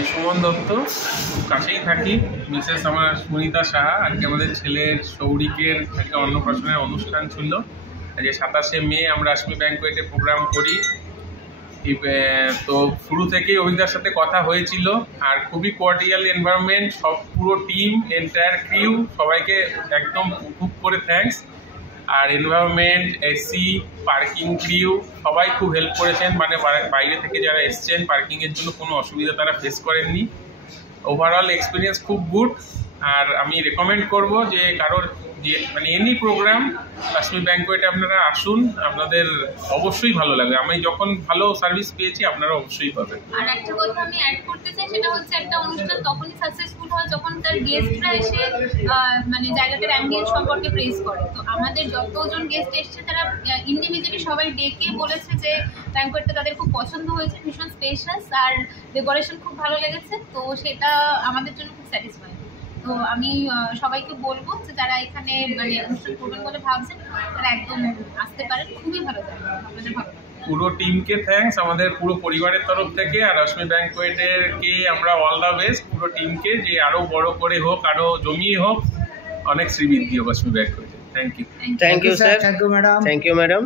আমি সুমন দত্ত, কাছেই থাকি। মিসেস আমার সুনিতা সাহা। আজকে আমাদের ছেলের সৌরিকের একটা অন্নপ্রাশনের অনুষ্ঠান ছিল। আজকে 27শে মে আমরা আশমি ব্যাংকোয়েটে প্রোগ্রাম করি। তো শুরু থেকেই অভিজ্ঞতার সাথে কথা হয়েছিল, আর খুবই কোয়ার্ডিয়াল এনভায়রনমেন্ট, সব পুরো টিম, এন্টায়ার ক্রিউ, সবাইকে একদম খুব করে থ্যাঙ্কস। আর এনভায়রনমেন্ট, এসি, পার্কিং ক্রিউ সবাই খুব হেল্প করেছেন, মানে বাইরে থেকে যারা এসছেন পার্কিংয়ের জন্য কোনো অসুবিধা তারা ফেস করেননি। ওভারঅল এক্সপিরিয়েন্স খুব গুড। আর আমি রেকমেন্ড করব যে কারোর যে মানে এনি প্রোগ্রাম আশমি ব্যাংকোয়েটে আপনারা আসুন, আপনাদের অবশ্যই ভালো লাগবে। আমি যখন ভালো সার্ভিস পেয়েছি আপনারা অবশ্যই পাবেন। আর একটা কথা আমি অ্যাড করতে চাই, সেটা হচ্ছে একটা অনুষ্ঠান তখনই সাকসেসফুল হয় যখন তার গেস্টরা এসে মানে জায়গাটার অ্যাম্বিয়েন্স সম্পর্কে প্রেস করে। তো আমাদের যতজন গেস্ট এসছে তারা ইন্ডিভিজুয়ালি সবাই ডেকে বলেছে যে ব্যাংকোয়েটটা তাদের খুব পছন্দ হয়েছে, ভীষণ স্পেশাস, আর ডেকোরেশন খুব ভালো লেগেছে। তো সেটা আমাদের জন্য খুব স্যাটিসফাইং। তো আমি সবাইকে বলবো যে যারা এখানে মানে অনুষ্ঠান করবেন বলে ভাবছেন তারা একদম আসতে পারেন, খুবই ভালো যাবে, আপনাদের ভালো লাগবে। পুরো টিমকে থ্যাঙ্কস আমাদের পুরো পরিবারের তরফ থেকে। আর আশমি ব্যাংকোয়েটের কে আমরা অল দ্য বেস্ট পুরো টিমকে, যে আরো বড় করে হোক, আরো জমিয়ে হোক, অনেক শ্রীবৃদ্ধি হোক আশমি ব্যাংকোয়েটে। Thank you. Thank you sir. Thank you madam. Thank you madam.